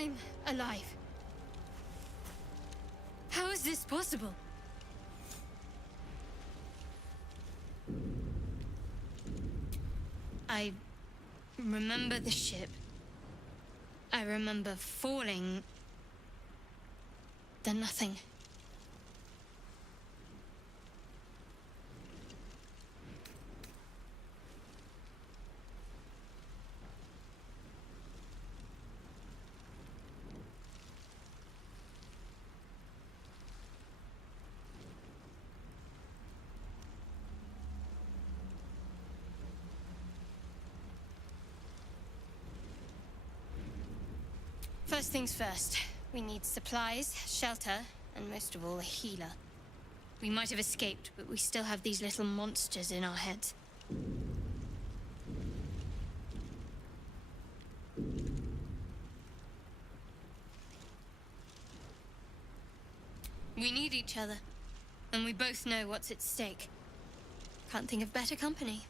I'm alive. How is this possible? I remember the ship. I remember falling. Then nothing. First things first. We need supplies, shelter, and most of all, a healer. We might have escaped, but we still have these little monsters in our heads. We need each other, and we both know what's at stake. Can't think of better company.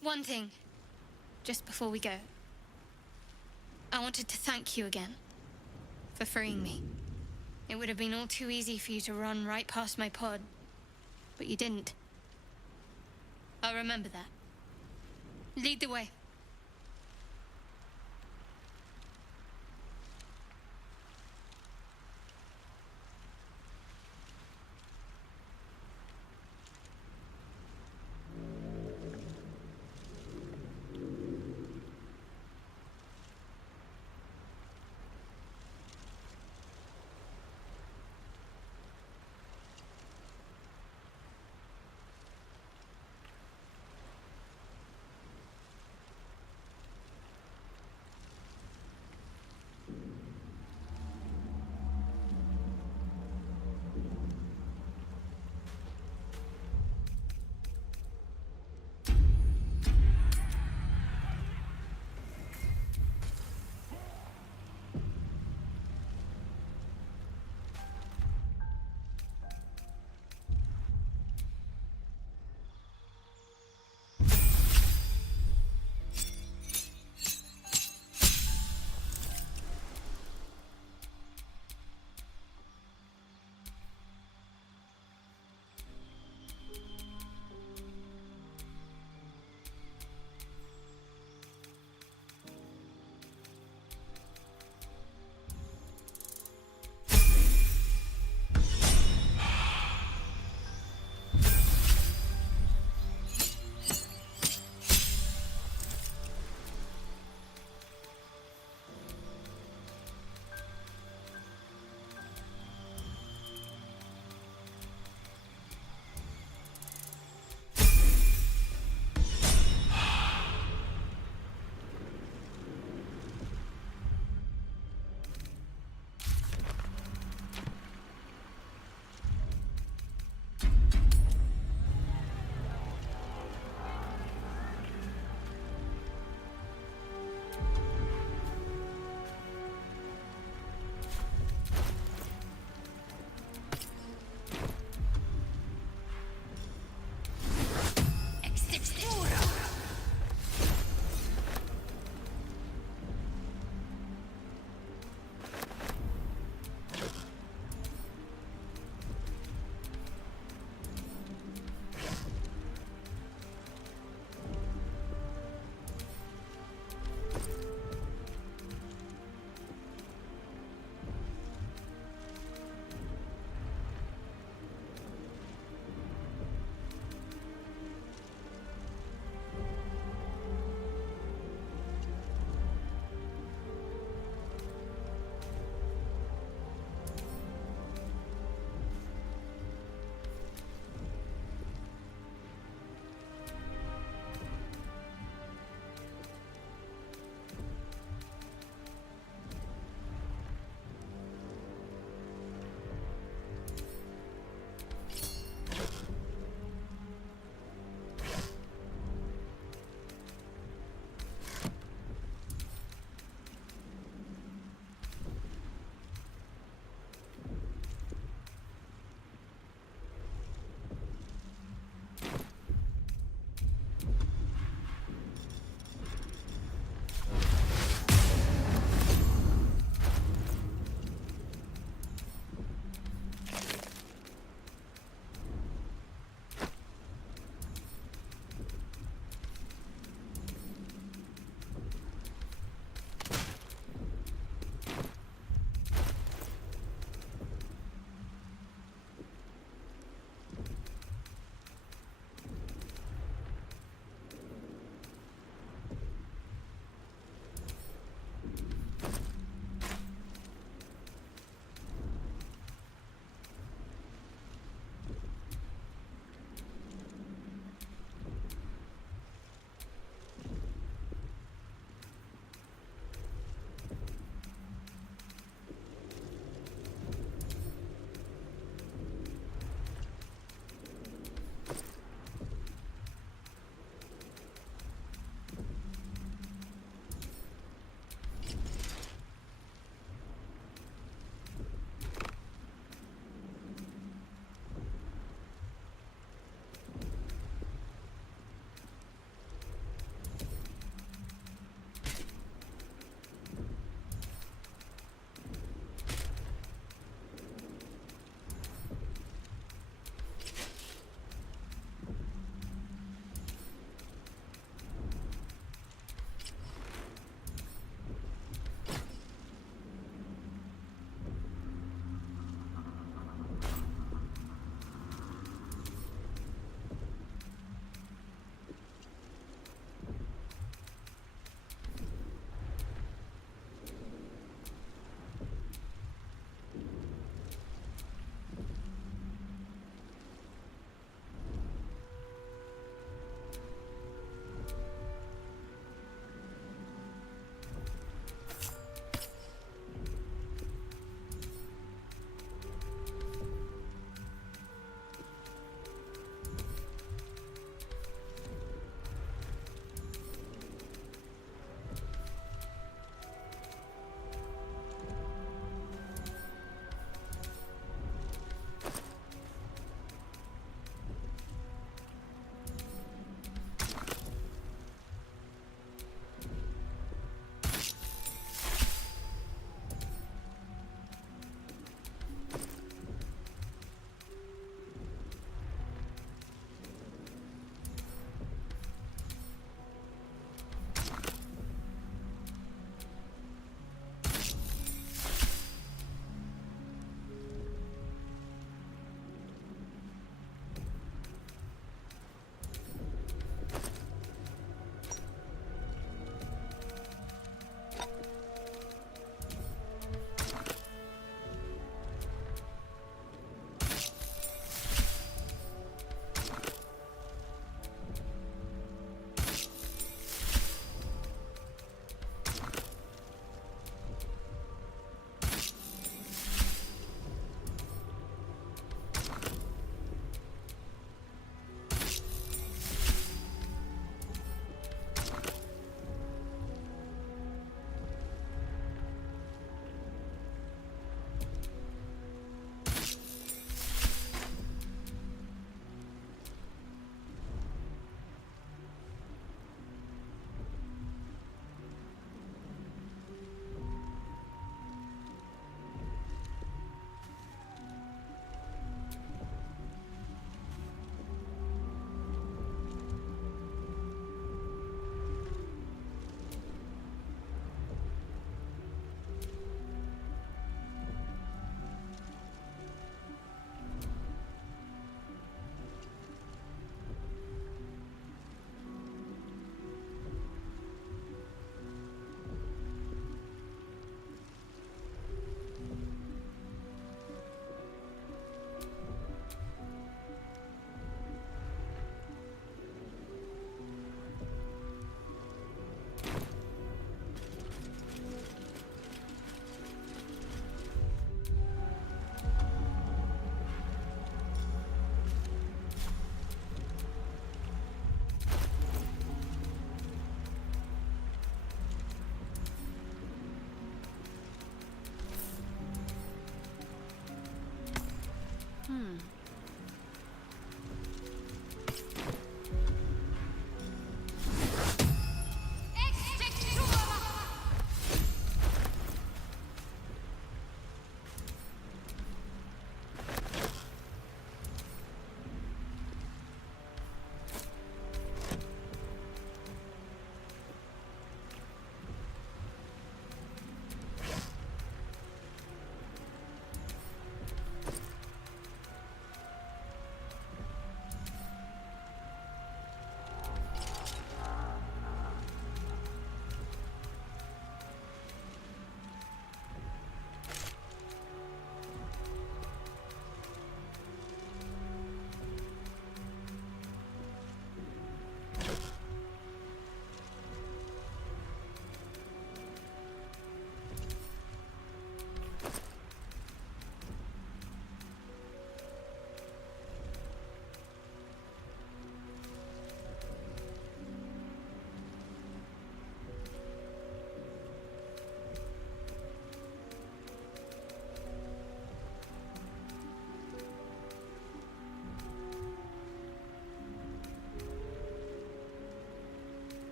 One thing, just before we go. I wanted to thank you again for freeing me. It would have been all too easy for you to run right past my pod, but you didn't. I'll remember that. Lead the way.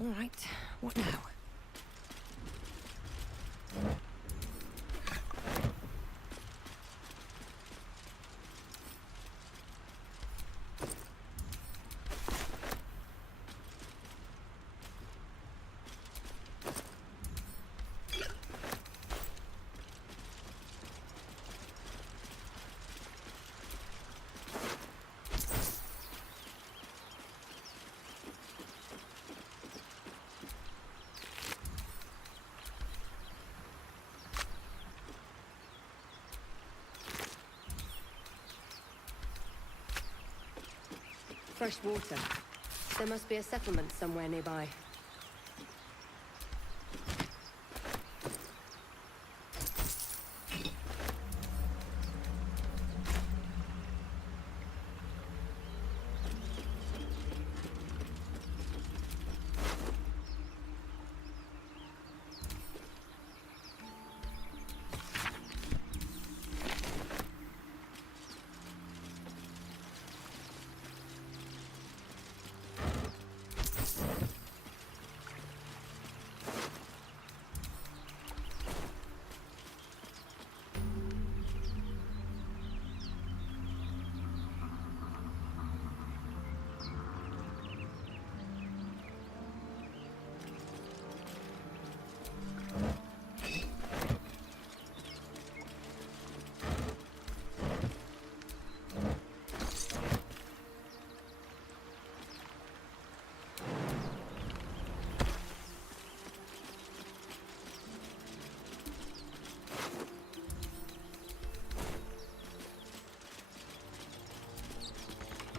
All right, what now? Fresh water. There must be a settlement somewhere nearby.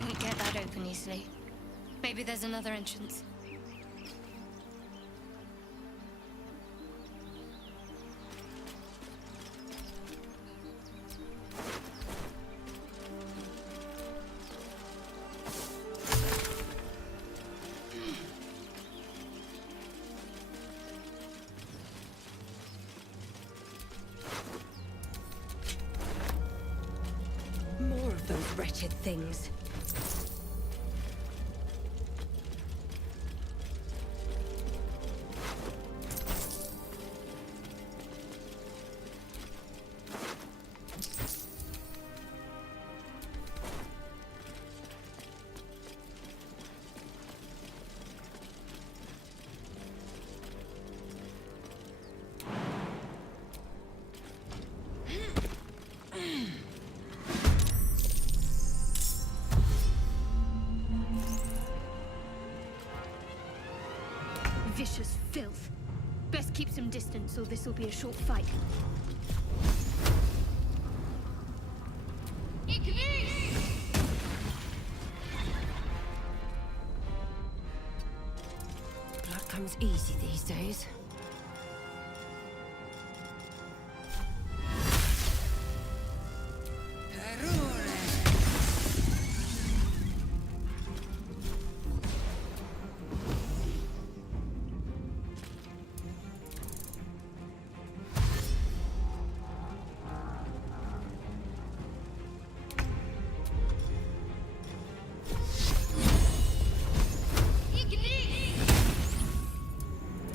Won't get that open easily. Maybe there's another entrance. More of those wretched things. Vicious filth. Best keep some distance, or this'll be a short fight. Blood comes easy these days.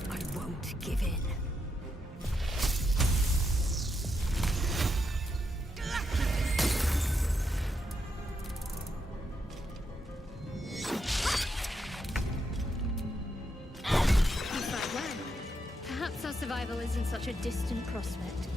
I won't give in. You fight well. Perhaps our survival isn't such a distant prospect.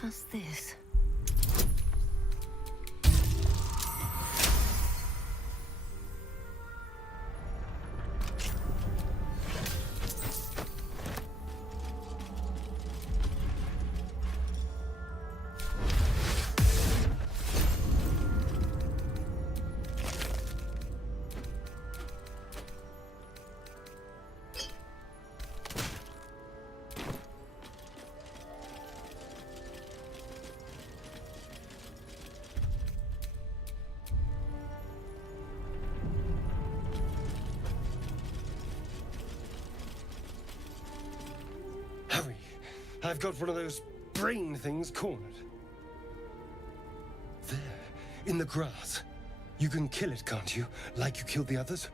past this. Hurry! I've got one of those brain things cornered. There, in the grass. You can kill it, can't you? Like you killed the others?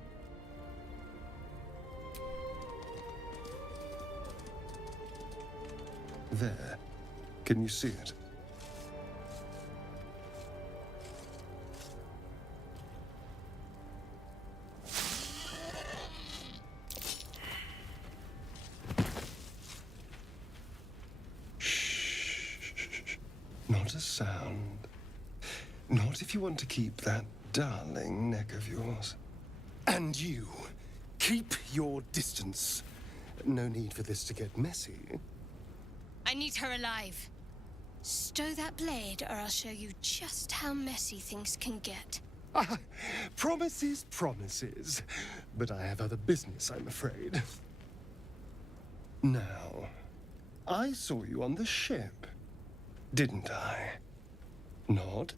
There. Can you see it? Not a sound. Not if you want to keep that darling neck of yours. And you, keep your distance. No need for this to get messy. I need her alive. Stow that blade, or I'll show you just how messy things can get. Promises, promises. But I have other business, I'm afraid. Now, I saw you on the ship, didn't I? Nod?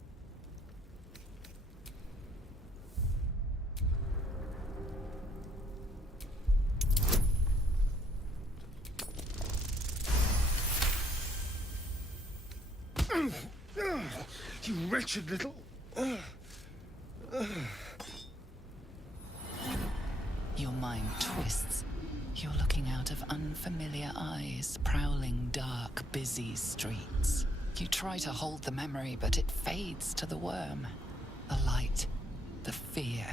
You wretched little... Your mind twists. You're looking out of unfamiliar eyes, prowling dark, busy streets. You try to hold the memory, but it fades to the worm. The light, the fear.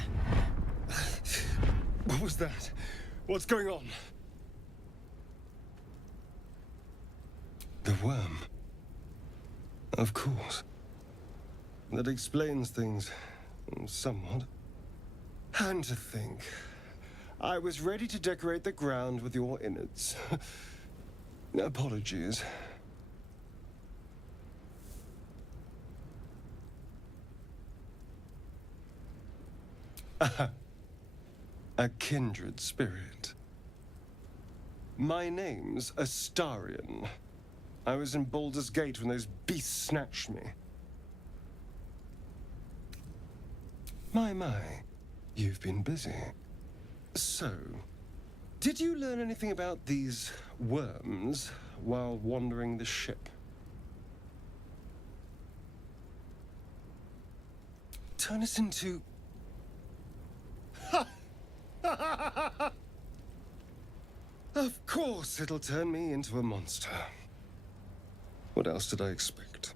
What was that? What's going on? The worm. Of course. That explains things somewhat. And to think, I was ready to decorate the ground with your innards. Apologies. A kindred spirit. My name's Astarion. I was in Baldur's Gate when those beasts snatched me. My, you've been busy. So, did you learn anything about these worms while wandering the ship? Turn us into... Of course it'll turn me into a monster. What else did I expect?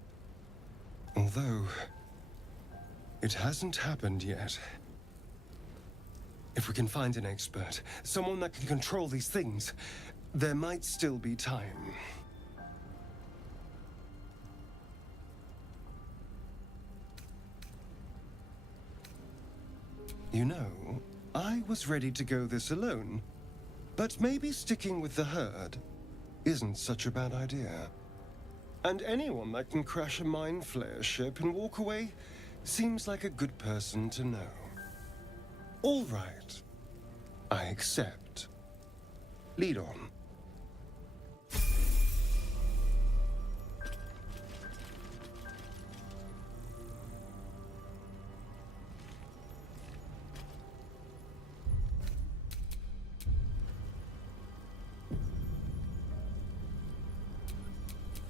Although, it hasn't happened yet. If we can find an expert, someone that can control these things, there might still be time. You know, I was ready to go this alone, but maybe sticking with the herd isn't such a bad idea. And anyone that can crash a mind flayer ship and walk away seems like a good person to know. All right. I accept. Lead on.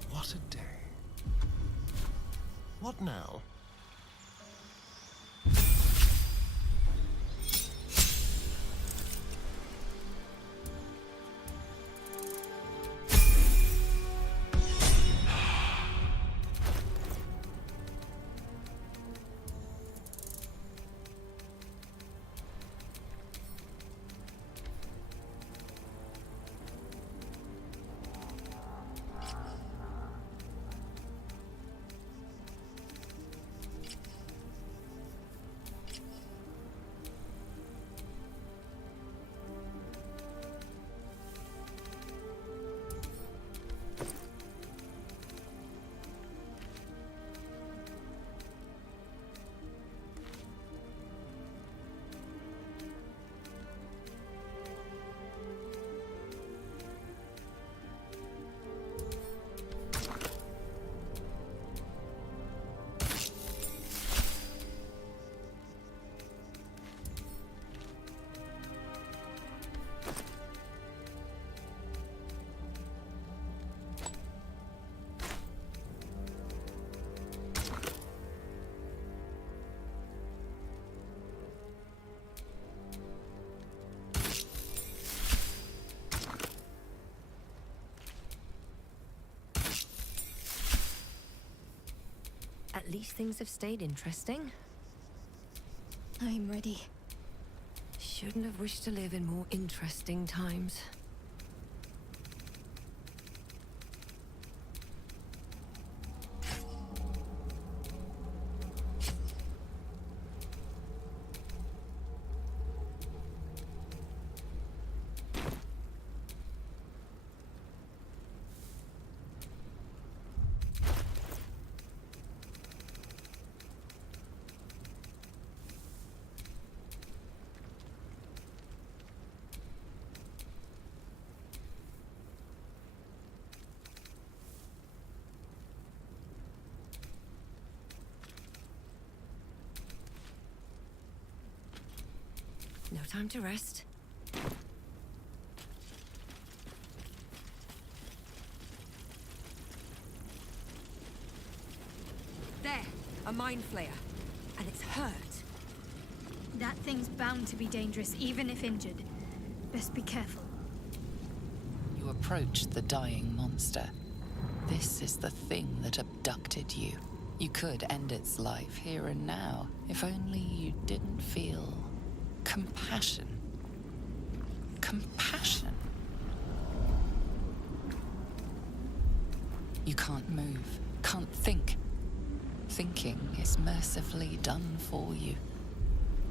What a day. What now? At least things have stayed interesting. I'm ready. Shouldn't have wished to live in more interesting times. No time to rest. There, a mind flayer. And it's hurt. That thing's bound to be dangerous, even if injured. Best be careful. You approach the dying monster. This is the thing that abducted you. You could end its life here and now, if only you didn't feel compassion. Compassion. You can't move, can't think. Thinking is mercifully done for you.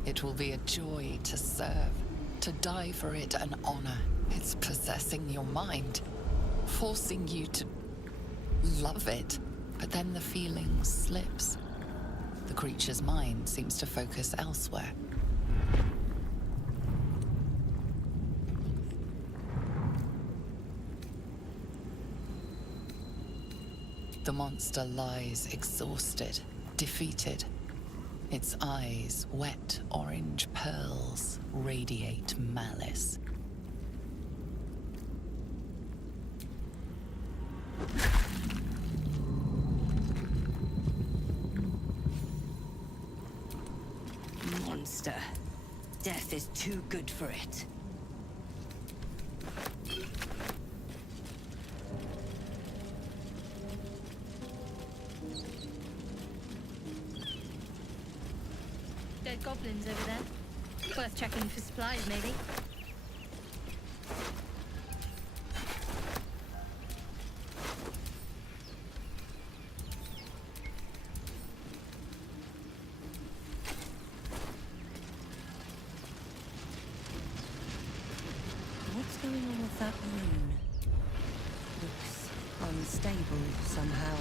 It will be a joy to serve, to die for it an honor. It's possessing your mind, forcing you to love it. But then the feeling slips. The creature's mind seems to focus elsewhere. The monster lies exhausted, defeated. Its eyes, wet orange pearls, radiate malice. Monster. Death is too good for it. Dead goblins over there. Worth checking for supplies, maybe. What's going on with that rune? Looks unstable somehow.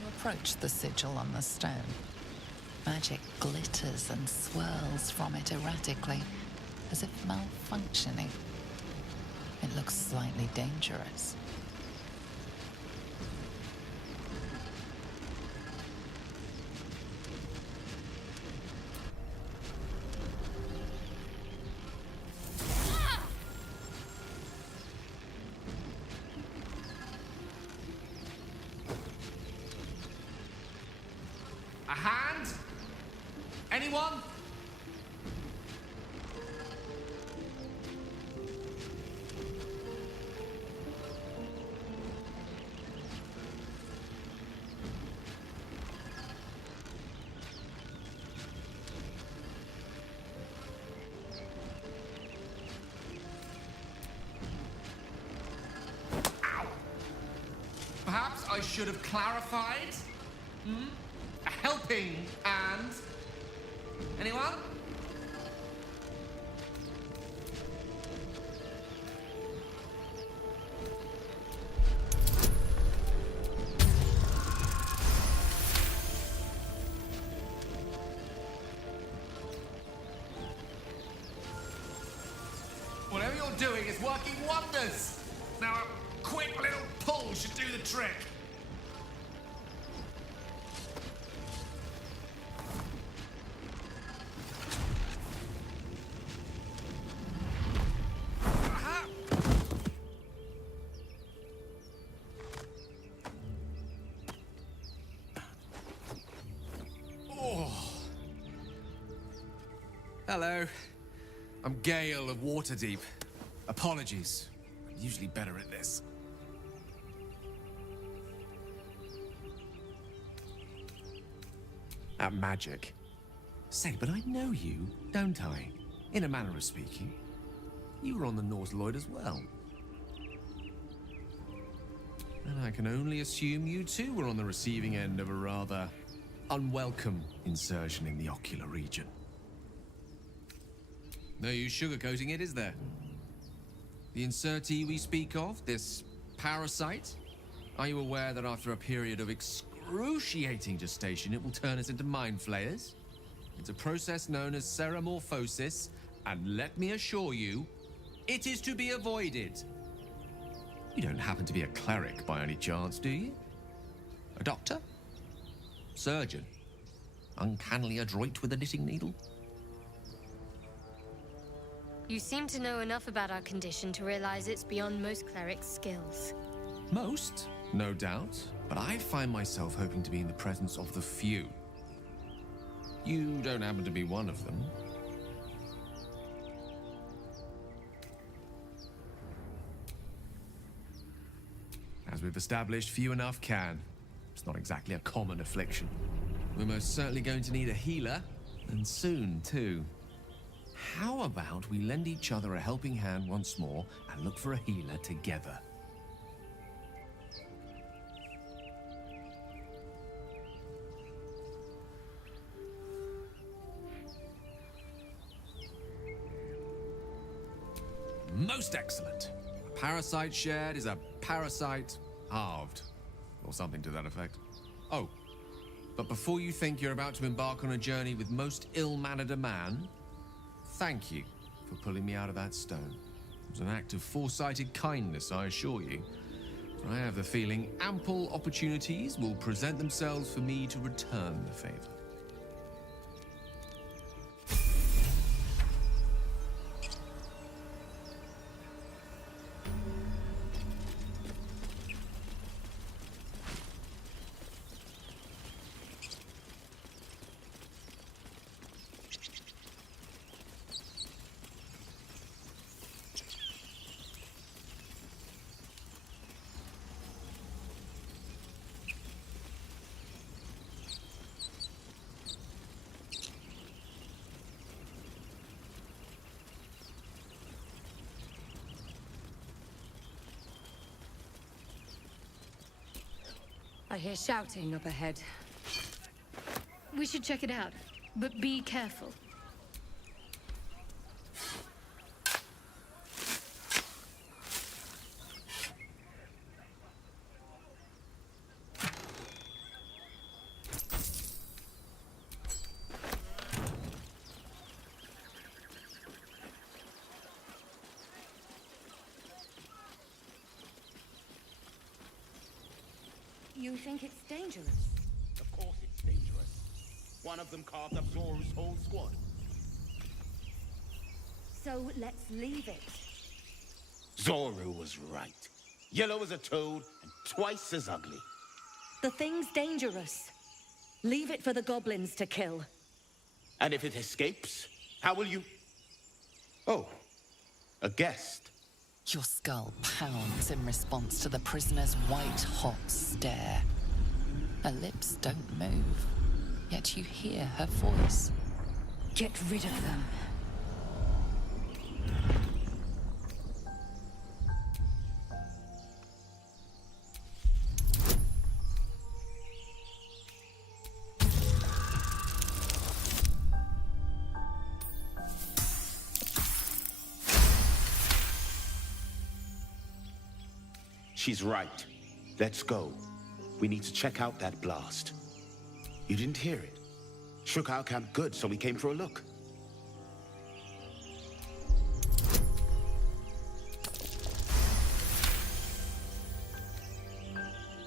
You approach the sigil on the stone. Magic glitters and swirls from it erratically, as if malfunctioning. It looks slightly dangerous. A hand? Anyone? Ow! Perhaps I should have clarified? A helping hand? Anyone? Whatever you're doing is working wonders. Now a quick little pull should do the trick. Hello. I'm Gale of Waterdeep. Apologies. I'm usually better at this. at magic. Say, but I know you, don't I? In a manner of speaking. You were on the Norse Lloyd as well. And I can only assume you too were on the receiving end of a rather unwelcome insertion in the ocular region. No use sugarcoating it, is there? The insertee we speak of, this parasite, are you aware that after a period of excruciating gestation, it will turn us into mind flayers? It's a process known as ceremorphosis, and let me assure you, it is to be avoided. You don't happen to be a cleric by any chance, do you? A doctor? Surgeon? Uncannily adroit with a knitting needle? You seem to know enough about our condition to realize it's beyond most clerics' skills. Most, no doubt, but I find myself hoping to be in the presence of the few. You don't happen to be one of them. As we've established, few enough can. It's not exactly a common affliction. We're most certainly going to need a healer, and soon, too. How about we lend each other a helping hand once more and look for a healer together? Most excellent. A parasite shared is a parasite halved, or something to that effect. Oh, but before you think you're about to embark on a journey with most ill-mannered a man, thank you for pulling me out of that stone. It was an act of foresighted kindness, I assure you. For I have the feeling ample opportunities will present themselves for me to return the favor. I hear shouting up ahead. We should check it out, but be careful. You think it's dangerous? Of course it's dangerous. One of them carved up Zoru's whole squad. So let's leave it. Zoru was right. Yellow as a toad and twice as ugly. The thing's dangerous. Leave it for the goblins to kill. And if it escapes, how will you... Oh, a guest. Your skull pounds in response to the prisoner's white-hot stare. Her lips don't move, yet you hear her voice. Get rid of them. She's right. Let's go. We need to check out that blast. You didn't hear it? Shook our camp good, so we came for a look.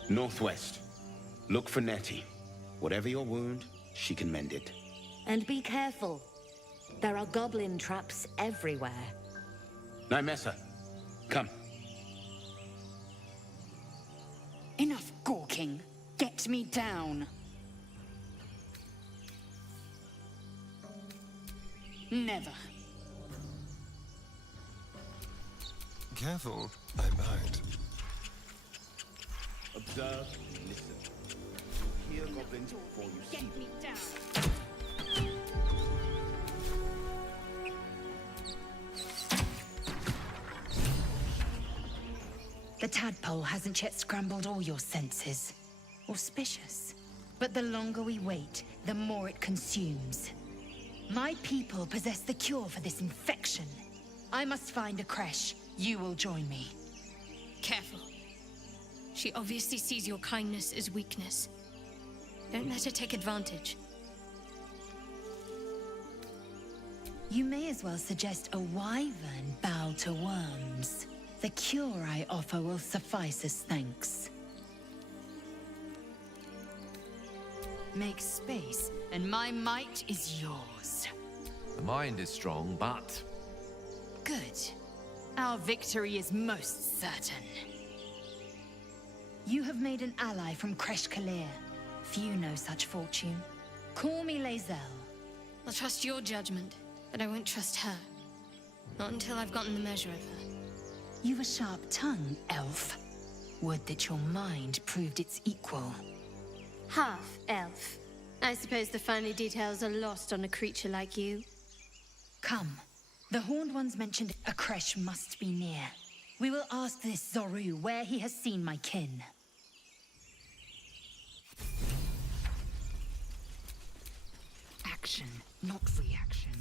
Northwest. Look for Nettie. Whatever your wound, she can mend it. And be careful. There are goblin traps everywhere. Nymessa, come. Enough gawking. Get me down. Never. Careful, I might. Observe, listen. Hear goblins before you see them. Get me down. The tadpole hasn't yet scrambled all your senses. Auspicious. But the longer we wait, the more it consumes. My people possess the cure for this infection. I must find a creche. You will join me. Careful. She obviously sees your kindness as weakness. Don't let her take advantage. You may as well suggest a wyvern bow to worms. The cure I offer will suffice as thanks. Make space, and my might is yours. The mind is strong, but Good. Our victory is most certain. You have made an ally from Kresh Kalir. Few know such fortune. Call me Lae'zel. I'll trust your judgment, but I won't trust her. Not until I've gotten the measure of her. You've a sharp tongue, elf. Would that your mind proved its equal. Half-elf. I suppose the finer details are lost on a creature like you. Come. The Horned Ones mentioned a creche must be near. We will ask this Zoru where he has seen my kin. Action, not reaction.